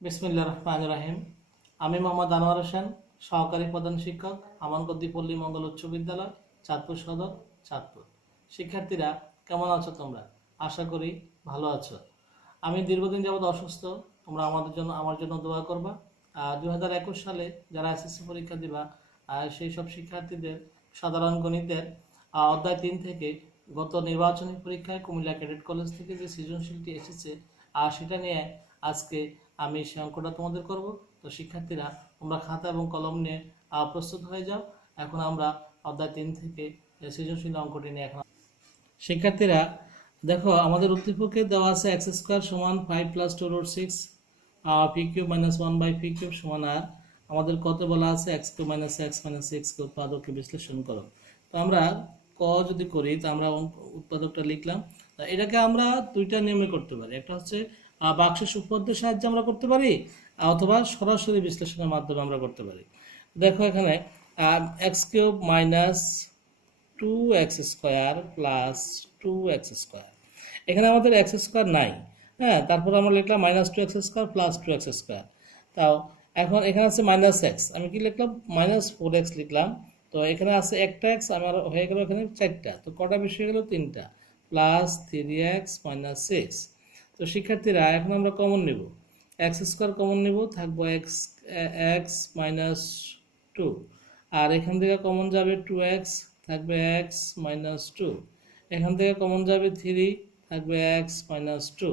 বিসমিল্লাহির রহমানির রহিম। আমি মোহাম্মদ আনোয়ার হোসেন, সহকারী প্রধান শিক্ষক, আমানগদ্দি পল্লী মঙ্গল উচ্চ বিদ্যালয়, চাঁদপুর সদর, চাঁদপুর। শিক্ষার্থীরা কেমন আছো তোমরা? আশা করি ভালো আছো। আমি দীর্ঘদিন যাবৎ অসুস্থ, তোমরা আমার জন্য দোয়া করবা। 2021 সালে যারা এসএসসি পরীক্ষা দিবা সেই সব শিক্ষার্থীদের সাধারণ গণিতের অধ্যায় 3 থেকে গত নির্বাচনী পরীক্ষায় কুমিল্লা ক্যাডেট কলেজ থেকে যে সৃজনশীলটি এসেছে সেটা নিয়ে আজকে আমি সেই অঙ্কটা তোমাদের করব। তো শিক্ষার্থীরা তোমরা খাতা এবং কলম নিয়ে প্রস্তুত হয়ে যাও। এখন আমরা অধ্যায় 3 থেকে সৃজনশীল অঙ্কটি নিয়ে শিক্ষার্থীরা দেখো, আমাদের উদ্দীপকে দেওয়া আছে এক্স স্কোয়ার সমান 5 plus 2 root 6 p cube minus 1 by p cube সমান আর। আমাদের কত বলা আছে? X cube minus x minus x কে উৎপাদককে বিশ্লেষণ করো। তো আমরা ক যদি করি তো আমরা উৎপাদকটা লিখলাম। এটাকে আমরা দুইটা নিয়মে করতে পারি। একটা হচ্ছে বাক্সের উপপাদ্যের সাহায্যে আমরা করতে পারি, অথবা সরাসরি বিশ্লেষণের মাধ্যমে আমরা করতে পারি। দেখো এখানে x cube minus 2x square plus 2x square, এখানে আমাদের এক্স স্কোয়ার নাই। হ্যাঁ, তারপর আমরা লিখলাম minus 2x square plus 2x square. তাও এখন এখানে আছে মাইনাস এক্স, আমি কি লিখলাম? মাইনাস 4x লিখলাম। তো এখানে আছে একটা এক্স, আমার হয়ে গেল এখানে 4টা, তো কটা বেশি হয়ে গেল? 3টা, প্লাস 3x মাইনাস 6। তো শিক্ষার্থীরা এখন আমরা কমন নেব, এক্স স্কোয়ার কমন নেব, থাকবো এক্স এক্স মাইনাস 2, আর এখান থেকে কমন যাবে 2x, থাকবে এক্স মাইনাস 2। এখান থেকে কমন যাবে 3, থাকবে এক্স মাইনাস 2।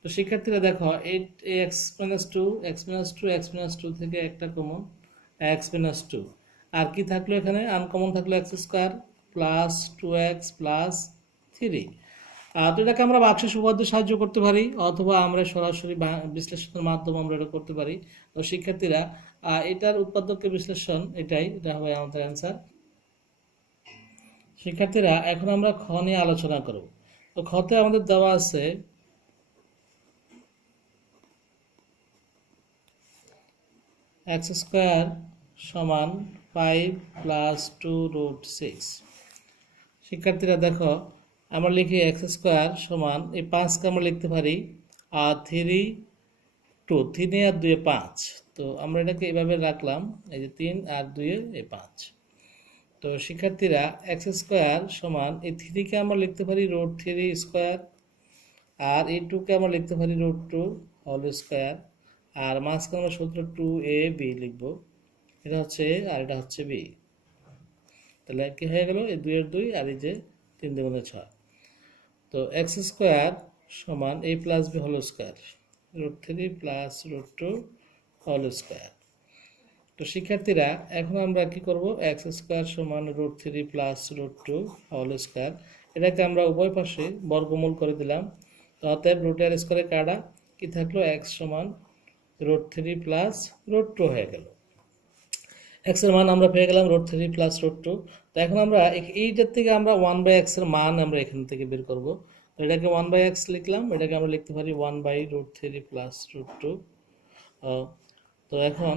তো শিক্ষার্থীরা দেখো, এই x minus 2 x minus 2 x minus 2 থেকে একটা কমন, এক্স মাইনাস 2। আর কি থাকলো? এখানে আনকমন থাকলো x square plus 2x plus 3। তো এটাকে আমরা বাক্সের উপপাদ্যের সাহায্য করতে পারি, অথবা আমরা সরাসরি বিশ্লেষণের মাধ্যমে আমরা এটা করতে পারি। তো শিক্ষার্থীরা এটার উৎপাদক বিশ্লেষণ, এটা হবে আমাদের অ্যান্সার। শিক্ষার্থীরা এখন আমরা খ নিয়ে আলোচনা করব। তো খতে আমাদের দেওয়া আছে এক্স স্কোয়ার সমান 5 প্লাস 2 রুট 6। শিক্ষার্থীরা দেখো, আমরা লিখি এক্স স্কোয়ার সমান, এই 5কে আমরা লিখতে পারি 3 2, 3 আর 2 5। তো আমরা এটাকে এভাবে রাখলাম, এই যে 3 আর 2 এই 5। তো শিক্ষার্থীরা এক্স স্কোয়ার সমান, এই 3কে আমরা লিখতে পারি রুট 3 স্কোয়ার, আর এই 2কে আমরা লিখতে পারি রুট 2 হোল স্কোয়ার, আর মাঝখানে আমরা সূত্র 2ab লিখব। এটা হচ্ছে এ আর এটা হচ্ছে বি। তাহলে কি হয়ে গেল? এই 2 এর 2 আর এই যে 3 দুগুণে 6। তো এক্স স্কোয়ার সমান a plus b whole square, root 3 plus root 2 whole square. তো শিক্ষার্থীরা এখন আমরা কি করব? এক্স স্কোয়ার সমান root 3 plus root 2 whole square, এটাকে আমরা উভয় পাশে বর্গমূল করে দিলাম। তো অতএব রুটের স্কোয়ারে কাটা কি থাকলো? এক্স সমান রুট 3 প্লাস রুট 2 হয়ে গেল। এক্স এর মান আমরা পেয়ে গেলাম রুট 3 প্লাস রুট 2। তো এখন আমরা এইটার থেকে আমরা 1/x এর মান আমরা এখান থেকে বের করব। তো এটাকে 1/x লিখলাম, এটাকে আমরা লিখতে পারি 1/√3 প্লাস রুট 2। তো এখন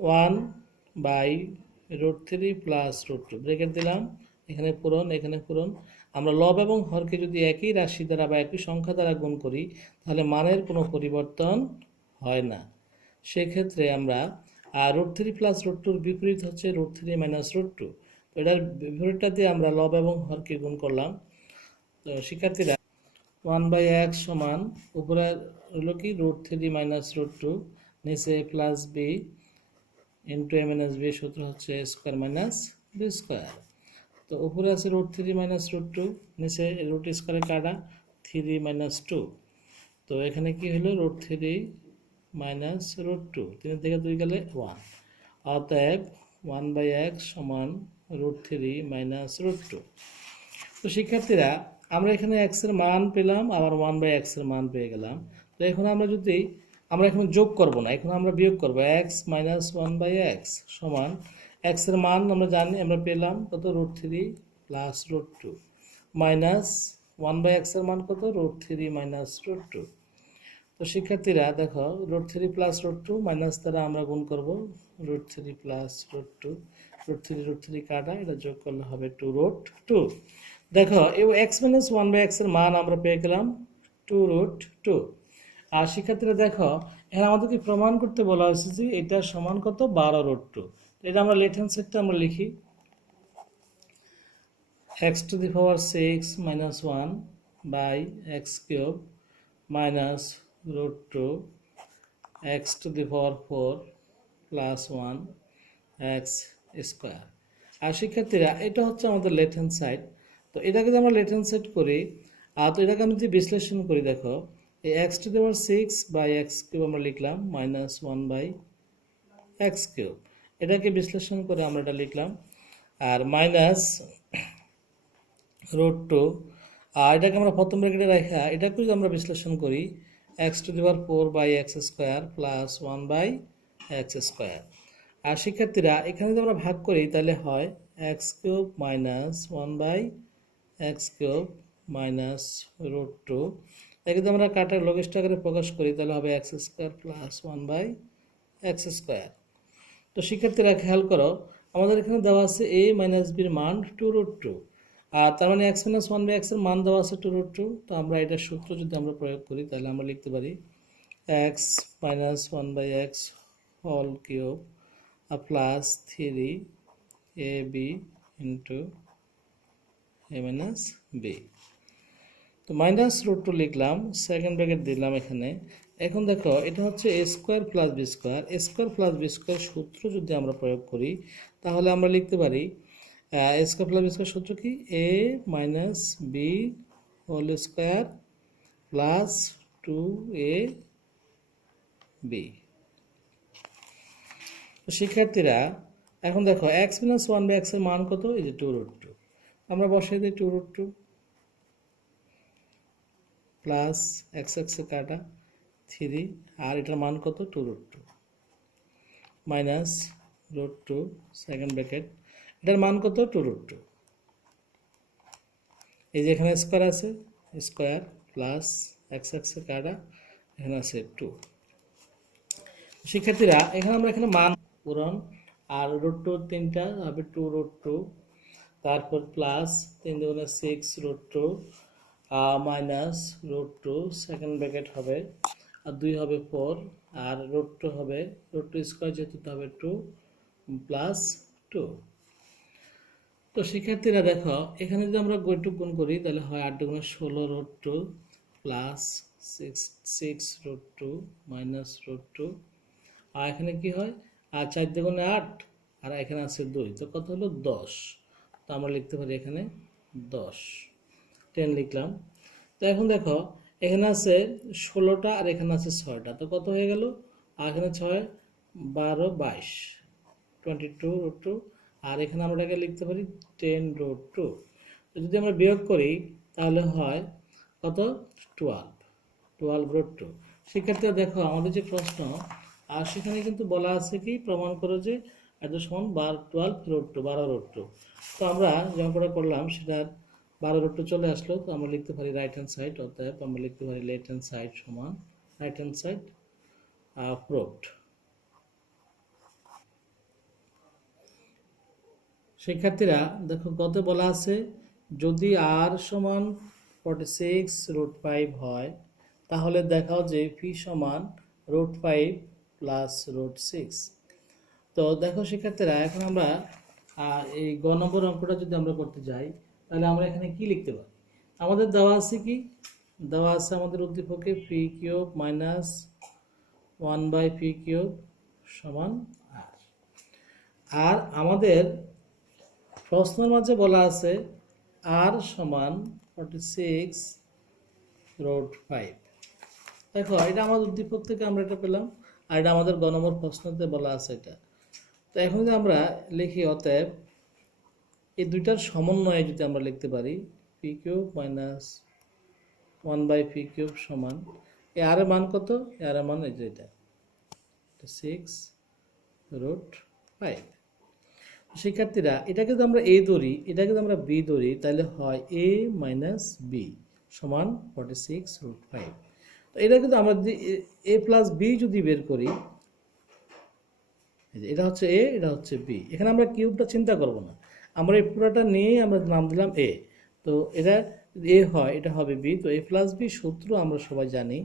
1/√3 প্লাস রুট 2 ব্রেকেট দিলাম, এখানে পূরণ এখানে পূরণ। আমরা লব এবং হরকে যদি একই রাশি দ্বারা বা একই সংখ্যা দ্বারা গুণ করি তাহলে মানের কোনো পরিবর্তন হয় না। সেক্ষেত্রে আমরা রুট 3 প্লাস রুট 2 বিপরীত হচ্ছে রুট 3 মাইনাস রুট 2। তো এটার বিপরীতটা দিয়ে আমরা লব এবং হরকে গুণ করলাম। তো শিক্ষার্থীরা 1/x সমান, উপরে হলো কি রুট 3 মাইনাস রুট 2, নিচে প্লাস বি ইন্টু এ মাইনাস বি, সূত্র হচ্ছে এ স্কোয়ার মাইনাস বি স্কোয়ার। তো উপরে আছে রুট 3 মাইনাস রুট 2, নিচে রুট স্কোয়ারে কাটা 3 মাইনাস 2। তো এখানে কি হলো? রুট 3 মাইনাস রুট 2, 3 থেকে 2 গেলে 1। অতএব 1/x সমান রুট 3 মাইনাস রুট 2। তো শিক্ষার্থীরা আমরা এখানে x এর মান পেলাম, আবার 1/x এর মান পেয়ে গেলাম। তো এখন আমরা এখন যোগ করব না, এখন আমরা বিয়োগ করব। x মাইনাস 1/x সমান, x এর মান আমরা জানি, আমরা পেলাম কত? Root 3 plus root 2, minus 1/x এর মান কত? Root 3 minus root 2। তো শিক্ষার্থীরা দেখো, রুট 3 প্লাস রুট 2 মাইনাস দ্বারা আমরা গুণ করব, রুট 3 প্লাস রুট 2, রুট 3 কাটা, এটা যোগ করলে হবে 2 রুট 2। দেখো এই x মাইনাস 1/x এর মান আমরা পেয়ে গেলাম 2 রুট 2। আর শিক্ষার্থীরা দেখো এখানে আমাদেরকে প্রমাণ করতে বলা হয়েছে যে এটা সমান কত 12√2। এটা আমরা লেফট হ্যান্ড সাইডটা আমরা লিখি x⁴ minus 1 by x³ minus √2 x⁴ plus 1 x²। আর শিক্ষার্থীরা এটা হচ্ছে আমাদের লেফট হ্যান্ড সাইড। তো এটাকে যদি আমরা লেফট হ্যান্ড সাইড করি তো এটাকে আমি যদি বিশ্লেষণ করি দেখো এই x⁴ by x³ আমরা লিখলাম minus 1 by x³। এটাকে বিশ্লেষণ করে আমরা এটা লিখলাম আর মাইনাস √2 আর এটাকে আমরা প্রথম ব্র্যাকেটে রাখা এটাকে যদি আমরা বিশ্লেষণ করি x⁴ by x² plus 1 by x²। আর শিক্ষার্থীরা এখানে যদি আমরা ভাগ করি তাহলে হয় x³ minus 1 by x³ minus √2। একে যদি আমরা কাটার লঘিষ্ঠ আকারে প্রকাশ করি তাহলে হবে x² plus 1 by x²। তো শিক্ষার্থীরা খেয়াল করো আমাদের এখানে দেওয়া আছে a minus b এর মান 2√2 আর তার মানে x minus 1 by x এর মান দেওয়া আছে 2√2। তো আমরা এটার সূত্র যদি আমরা প্রয়োগ করি তাহলে আমরা লিখতে পারি x minus 1 by x whole cube plus 3ab into a minus b। তো মাইনাস √2 লিখলাম, সেকেন্ড ব্র্যাকেট দিলাম এখানে। এখন দেখো এটা হচ্ছে a square plus b square. a square plus b square সূত্র যদি আমরা প্রয়োগ করি তাহলে আমরা লিখতে পারি a square plus b square সূত্র কি a minus b whole square plus 2ab। তো শিক্ষার্থীরা এখন দেখো x minus 1 by x এর মান কত? এই যে 2√2। আমরা বসাই দিই 2√2 প্লাস x x এ কাটা 3 আর এটার মান কত? 2√2 মাইনাস √2 সেকেন্ড ব্র্যাকেট এটার মান কত? 2√2। এই যে এখানে স্কয়ার আছে স্কয়ার প্লাস x x এ কাটা এখানে আছে 2। শিক্ষার্থীরা এখানে আমরা এখানে মান পূরণ আর √2 তিনটা হবে 2√2 তারপর প্লাস 3 দুগুণে 6√2 মাইনাস √2 সেকেন্ড ব্র্যাকেট হবে আর 2 হবে 4 আর √2 হবে √2 স্কয়ার যেহেতু হবে 2 প্লাস 2। তো শিক্ষার্থীরা দেখো এখানে যদি আমরা গুণ করি তাহলে হয় 8 দুগুণে 16√2 প্লাস 6√2 মাইনাস √2 আর এখানে কি হয় আর 4 দুগুণে 8 আর এখানে আছে 2 তো কত হলো 10। তো আমরা লিখতে পারি এখানে 10 10 লিখলাম। তো এখন দেখো এখানে আছে 16টা আর এখানে আছে 6টা তো কত হয়ে গেল আর এখানে 6 12 22 22√2 আর এখানে আমরা এটাকে লিখতে পারি 10√2। তো যদি আমরা বিয়োগ করি তাহলে হয় কত 12√2। শিক্ষার্থীরা দেখো আমাদের যে প্রশ্ন আর সেখানে কিন্তু বলা আছে কি প্রমাণ করো যে এত সমান 12√2। তো আমরা যে অঙ্কটা করলাম সেটার 12√2 চলে আসলো। তো আমরা লিখতে পারি রাইট হ্যান্ড সাইড অতএব আমরা লিখতে পারি লেফট হ্যান্ড সাইড সমান রাইট হ্যান্ড সাইড প্রুভড। শিক্ষার্থীরা দেখো কত বলা আছে যদি r সমান 46√5 হয় তাহলে দেখাও যে p সমান √5 প্লাস √6। তো দেখো শিক্ষার্থীরা এখন আমরা এই গ নম্বর অঙ্কটা যদি আমরা করতে যাই তাহলে আমরা এখানে কি লিখতে পারি? আমাদের দেওয়া আছে কি দেওয়া আছে আমাদের উদ্দীপকে p³ মাইনাস 1 বাই p³ সমান r। আর আমাদের প্রশ্নের মাঝে বলা আছে r সমান 46√5। দেখো এটা আমাদের উদ্দীপক থেকে আমরা এটা পেলাম আর এটা আমাদের গ নম্বর প্রশ্নতে বলা আছে এটা। তো এখন যদি আমরা লিখি অতএব এই দুইটার সমন্বয়ে যদি আমরা লিখতে পারি p³ মাইনাস 1 বাই p³ সমান এই r এর মান কত? r এর মান এই যে এটা 6√5। শিক্ষার্থীরা এটাকে যদি আমরা a ধরি এটাকে যদি আমরা b ধরি তাহলে হয় a মাইনাস b সমান 46√5। তো এটা কিন্তু আমরা যদি a প্লাস b যদি বের করি এটা হচ্ছে a এটা হচ্ছে b। এখানে আমরা কিউবটা চিন্তা করব না, আমরা এই পুরোটা নিয়ে আমরা নাম দিলাম a। তো এটা যদি a হয় এটা হবে b। তো a প্লাস b সূত্র আমরা সবাই জানি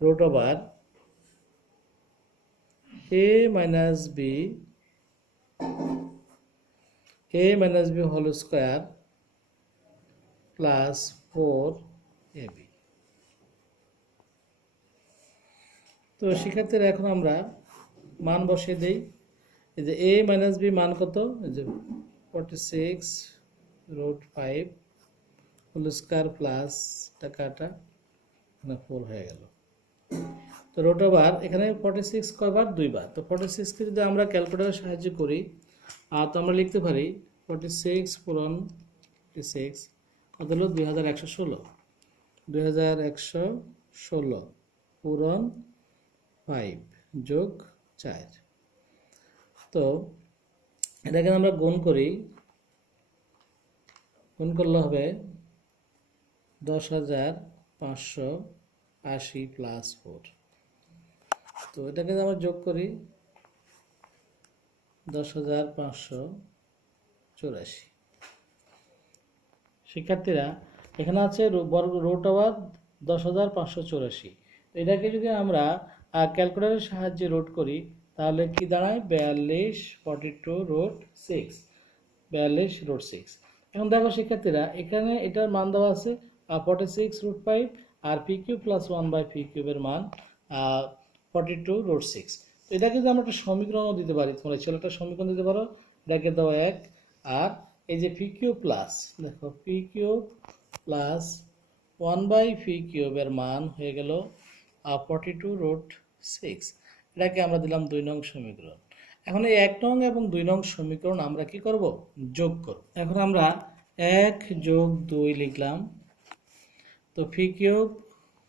root over a minus b whole square plus 4ab। তো শিক্ষার্থীরা এখন আমরা মান বসিয়ে দিই। এই যে a মাইনাস b মান কত, এই যে 46 রুট 5 হোল স্কোয়ার প্লাস টাকাটা এখানে 4 হয়ে গেল। তো রুট ওভার এখানে 46 কয়বার, দুইবার। তো 46 কে যদি আমরা ক্যালকুলেটরের সাহায্যে করি তো আমরা লিখতে পারি 46 পূরণ 46 কত হলো 2116, 2116 পূরণ 5 যোগ 4। তো এটাকে আমরা গুণ করি, গুণ করলে হবে 10,580 প্লাস 4। তো এটাকে আমরা যোগ করি 10,584। শিক্ষার্থীরা এখানে আছে রুট ওভার 10,584। এটাকে যদি আমরা ক্যালকুলেটরের সাহায্যে রুট করি তাহলে কি দাঁড়ায় 42 42 রুট 6, 42 রুট 6। এখন দেখো শিক্ষার্থীরা এখানে এটার মান দেওয়া আছে 46 রুট 5 আর পি কিউব প্লাস 1/পি কিউবের মান 42 রুট 6। তো এটাকে যদি আমরা একটা সমীকরণও দিতে পারি, তোমরা ছেলে একটা সমীকরণ দিতে পারো, এটাকে দেওয়া 1 আর এই যে পি কিউব প্লাস, দেখো পি কিউব প্লাস 1/পি কিউবের মান হয়ে গেল 42 রুট 6। এটাকে আমরা দিলাম 2 নং সমীকরণ। এখন এই 1 নং এবং 2 নং সমীকরণ আমরা কি করব, যোগ করব। এখন আমরা 1 যোগ 2 লিখলাম। তো পি কিউব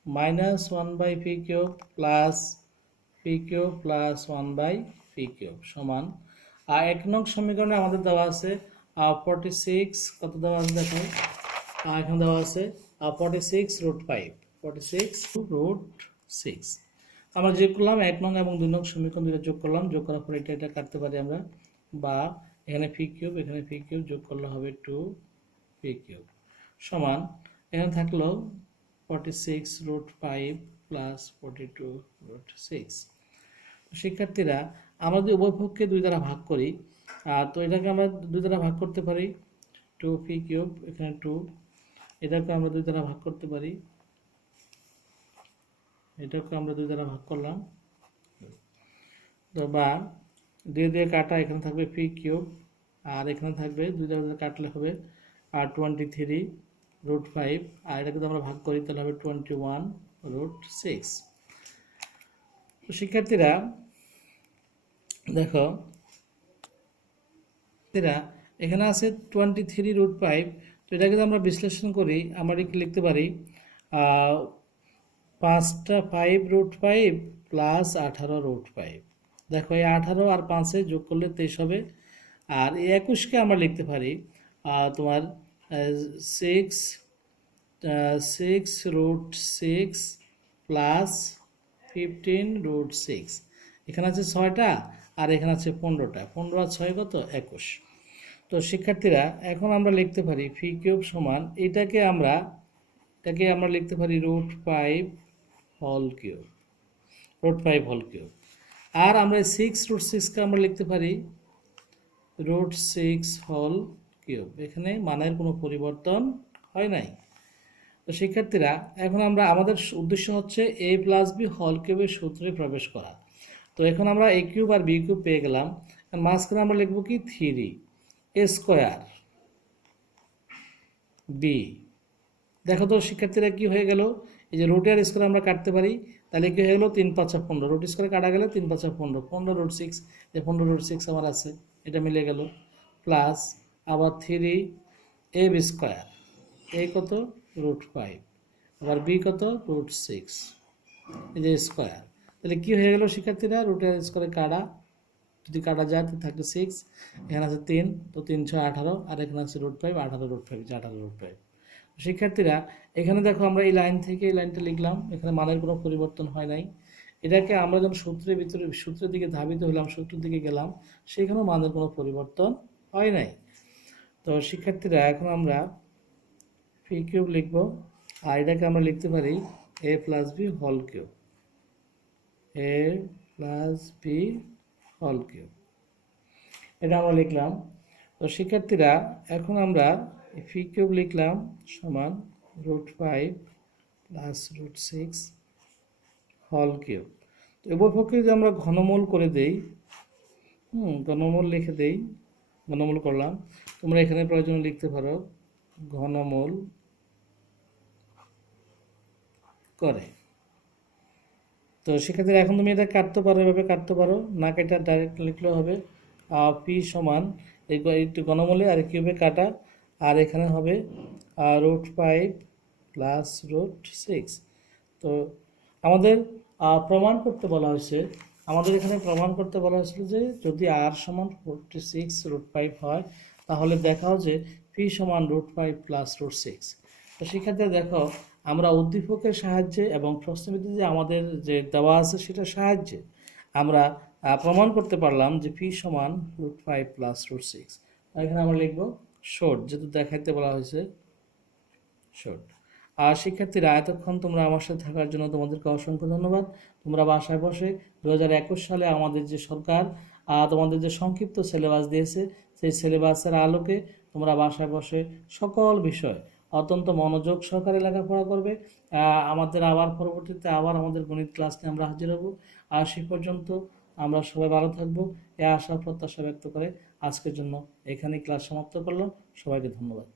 মাইনাস 1/পি cube plus p cube plus 1/পি কিউব সমান 1 নং সমীকরণে আমাদের দেওয়া আছে 46, কত দেওয়া আছে দেখো, এখানে দেওয়া আছে 46 রুট 5, 46 রুট 6। আমরা যোগ করলাম 1 নং এবং 2 নং সমীকরণ দুটো যোগ করলাম, যোগ করার পর এটা কাটতে পারি আমরা, বা এখানে পি কিউব এখানে পি কিউব যোগ করলে হবে 2 পি কিউব সমান এখানে থাকলো 46 রুট 5 প্লাস 42 রুট 6। শিক্ষার্থীরা আমরা যদি উভয় পক্ষকে 2 দ্বারা ভাগ করি তো এটাকে আমরা 2 দ্বারা ভাগ করতে পারি, 2 পি কিউব এখানে 2, এটাকে আমরা 2 দ্বারা ভাগ করতে পারি, এটাকে আমরা 2 দ্বারা ভাগ করলাম। তো বা 2 দিয়ে কাটা, এখানে থাকবে পি কিউব আর এখানে থাকবে 2 দ্বারা কাটলে হবে 23 রুট 5 আর এটাকে যদি আমরা ভাগ করি তাহলে হবে 21 রুট 6। তো শিক্ষার্থীরা দেখো এখানে আছে 23 রুট 5। তো এটাকে যদি আমরা বিশ্লেষণ করি আমরা কি লিখতে পারি 5 রুট 5 প্লাস 18 রুট 5। দেখো এই 18 আর 5 যোগ করলে 23 হবে। আর এই 21কে আমরা লিখতে পারি তোমার 6 রুট 6 প্লাস 15 রুট 6। এখানে আছে 6টা আর এখানে আছে 15টা, 15 আর 6 কত 21। তো শিক্ষার্থীরা এখন আমরা লিখতে পারি পি কিউব সমান এটাকে আমরা লিখতে পারি root 5 whole cube, root 5 whole cube. আর আমরা 6 রুট 6কে আমরা লিখতে পারি রুট 6 হোল কিউব। এখানে মানের কোনো পরিবর্তন হয় নাই। তো শিক্ষার্থীরা এখন আমরা আমাদের উদ্দেশ্য হচ্ছে a প্লাস বি হোল কিউবের সূত্রে প্রবেশ করা। তো এখন আমরা a কিউব আর b কিউব পেয়ে গেলাম, মাঝখানে আমরা লিখব কি 3 a স্কোয়ার b। দেখো তো শিক্ষার্থীরা কি হয়ে গেল, এই যে রুটের স্কোয়ার আমরা কাটতে পারি, তাহলে কি হয়ে গেল 3 5 15, রুট স্কোয়ার কাটা গেলে 3 5 15, 15 রুট 6, এই 15 রুট 6 আমার আছে, এটা মিলে গেল, প্লাস আবার 3 a বি স্কোয়ার, a কত রুট 5 আবার b কত রুট 6, এই যে স্কোয়ার। তাহলে কি হয়ে গেল শিক্ষার্থীরা, রুটের স্কোয়ারে কাটা, যদি কাটা যায় তো থাকবে 6, এখানে আছে 3, তো 3 6 18 আর এখানে আছে রুট 5, 18 রুট 5, 18 রুট 5। শিক্ষার্থীরা এখানে দেখো আমরা এই লাইন থেকে এই লাইনটা লিখলাম, এখানে মানের কোনো পরিবর্তন হয় নাই। এটাকে আমরা যখন সূত্রের দিকে ধাবিত হলাম, সূত্রের দিকে গেলাম, সেখানেও মানের কোনো পরিবর্তন হয় নাই। তো শিক্ষার্থীরা এখন আমরা পি কিউব লিখব আর এটাকে আমরা লিখতে পারি a plus b whole cube. A plus b whole cube, এটা আমরা লিখলাম। তো শিক্ষার্থীরা এখন আমরা পি কিউব লিখলাম সমান √5 প্লাস √6 হোল কিউব। তো উভয় পক্ষে যদি আমরা ঘনমূল করে দেই, ঘনমূল লিখে দেই, ঘনমূল করলাম, তোমরা এখানে প্রয়োজনে লিখতে পারো ঘনমূল করে। তো সেক্ষেত্রে এখন তুমি এটা কাটতে পারো, এভাবে কাটতে পারো, না কেটে ডাইরেক্ট লিখলেও হবে। পি সমান একটু ঘনমূলে আর কিউবে কাটা, আর এখানে হবে √5 প্লাস √6। তো আমাদের প্রমাণ করতে বলা হয়েছে, আমাদের এখানে প্রমাণ করতে বলা হয়েছিল যে যদি r সমান 46√5 হয় তাহলে দেখাও যে পি সমান √5 প্লাস √6। তো সেক্ষেত্রে দেখো আমরা উদ্দীপকের সাহায্যে এবং প্রশ্নবিধি যে আমাদের যে দেওয়া আছে সেটার সাহায্যে আমরা প্রমাণ করতে পারলাম যে পি সমান √5 প্লাস √6। এখানে আমরা লিখব শর্ট, যেহেতু দেখাইতে বলা হয়েছে শর্ট। আর শিক্ষার্থীরা এতক্ষণ তোমরা আমার সাথে থাকার জন্য তোমাদেরকে অসংখ্য ধন্যবাদ। তোমরা বাসায় বসে 2021 সালে আমাদের যে সরকার তোমাদের যে সংক্ষিপ্ত সিলেবাস দিয়েছে সেই সিলেবাসের আলোকে তোমরা বাসায় বসে সকল বিষয় অত্যন্ত মনোযোগ সহকারে লেখাপড়া করবে। আমাদের আবার পরবর্তীতে আবার আমাদের গণিত ক্লাস নিয়ে আমরা হাজির হব। আর সে পর্যন্ত আমরা সবাই ভালো থাকবো এই আশা প্রত্যাশা ব্যক্ত করে আজকের জন্য এখানেই ক্লাস সমাপ্ত করলাম। সবাইকে ধন্যবাদ।